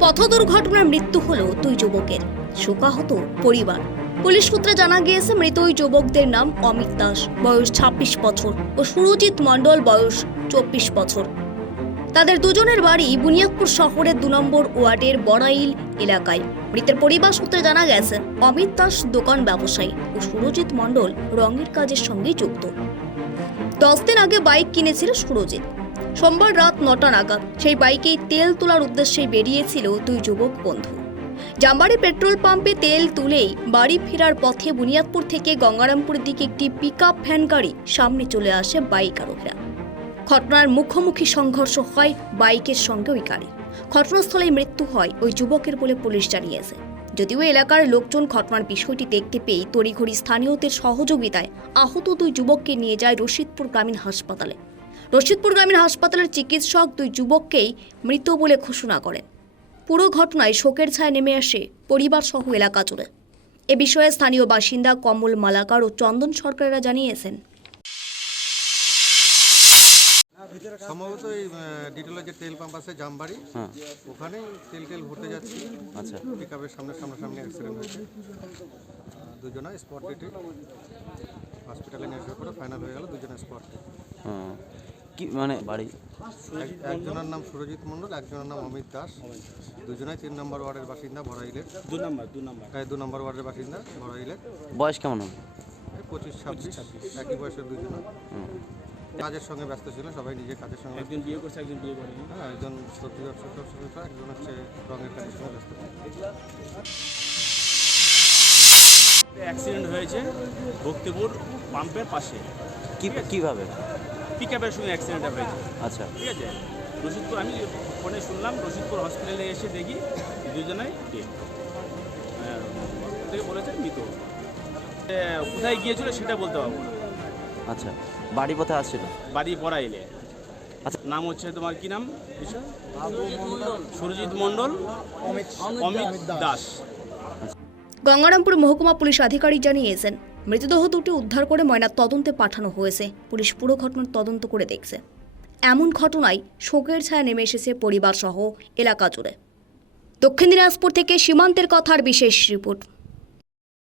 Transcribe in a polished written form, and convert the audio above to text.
পথ দুর্ঘটনায় মৃত্যু হলো দুই যুবকের, শোকাহত পরিবার। পুলিশ সূত্রে জানা গিয়েছে মৃত ওই যুবকদের নাম অমিত দাস, বয়স 26 বছর, ও সুরজিৎ মণ্ডল, বয়স 24 বছর। তাদের দুজনের বাড়ি বুনিয়াদপুর শহরের 2 নম্বর ওয়ার্ডের বড়াইল এলাকায়। মৃতের পরিবার সূত্রে জানা গেছে অমিত দাস দোকান ব্যবসায়ী ও সুরজিৎ মণ্ডল রঙের কাজের সঙ্গে যুক্ত। 10 দিন আগে বাইক কিনেছিল সুরজিৎ। সোমবার রাত 9টা নাগাদ সেই বাইকেই তেল তোলার উদ্দেশ্যে বেরিয়েছিল দুই যুবক বন্ধু। জামবাড়ি পেট্রোল পাম্পে তেল তুলেই বাড়ি ফেরার পথে বুনিয়াদপুর থেকে গঙ্গারামপুরের দিকে একটি পিকআপ ভ্যান গাড়ি সামনে চলে আসে বাইক আরোহীরা। ঘটনার মুখোমুখি সংঘর্ষ হয় বাইকের সঙ্গে ওই গাড়ি। ঘটনাস্থলেই মৃত্যু হয় ওই যুবকের বলে পুলিশ জানিয়েছে। যদিও এলাকার লোকজন ঘটনার বিষয়টি দেখতে পেয়ে তড়িঘড়ি স্থানীয়দের সহযোগিতায় আহত দুই যুবককে নিয়ে যায় রশিদপুর গ্রামীণ হাসপাতালে। রশিদপুর গ্রামীণ হাসপাতালের চিকিৎসক দুই যুবককেই মৃত বলে ঘোষণা করেন। পুরো ঘটনায় শোকের ছায়া নেমে আসে পরিবার সহ এলাকা জুড়ে। এ বিষয়ে স্থানীয় বাসিন্দা কমল মালাকার ও চন্দন সরকারেরা জানিয়েছেন, সম্ভবত এই ডিটেলের যে তেল পাম্প আছে জামবাড়ি, ওখানে তেল ভরতে যাচ্ছি। আচ্ছা, পিকআপের সামনাসামনি অ্যাক্সিডেন্ট হয়েছে। দুজনা স্পট ডেটে হসপিটালে নিয়ে আসার পরে ফাইনাল হয়ে গেল, দুজনা স্পট ডেট। কি মানে বাড়ি? একজনের নাম সুরজিৎ মণ্ডল, একজনের নাম অমিত দাস। দুজনাই 3 নম্বর ওয়ার্ডের বাসিন্দা, বড়াইলের। 2 নম্বর ওয়ার্ডের বাসিন্দা, বড়াইলের। বয়স কেমন হবে? 25-26, একই বয়সের দুজনা। কাজের সঙ্গে ব্যস্ত ছিল, সবাই নিজের কাজের সঙ্গে। একজন বিয়ে করছে, একজন বিয়ে করেনি। হ্যাঁ, একজন সবজি ব্যবসা, একজন হচ্ছে রঙের কাজের সঙ্গে ব্যস্ত। অ্যাক্সিডেন্ট হয়েছে ভক্তিপুর পাম্পের পাশে। কিভাবে? পিকআপের সঙ্গে অ্যাক্সিডেন্টটা হয়েছে। আচ্ছা, ঠিক আছে, রশিদপুর আমি ফোনে শুনলাম, রশিদপুর হসপিটালে এসে দেখি দুজনাই ডেড। থেকে বলেছে মৃত। কোথায় গিয়েছিল সেটা বলতে পারবো না। আচ্ছা, বাড়ি কোথায় আসছিল? বাড়ি বড়াইলে। আচ্ছা, নাম হচ্ছে তোমার কি নাম? সুরজিৎ মণ্ডল, অমিত দাস। গঙ্গারামপুর মহকুমা পুলিশ আধিকারিক জানিয়েছেন মৃতদেহ দুটি উদ্ধার করে ময়না তদন্তে পাঠানো হয়েছে। পুলিশ পুরো ঘটনার তদন্ত করে দেখছে। এমন ঘটনায় শোকের ছায়া নেমে এসেছে পরিবার সহ এলাকা জুড়ে। দক্ষিণ দিনাজপুর থেকে সীমান্তের কথার বিশেষ রিপোর্ট।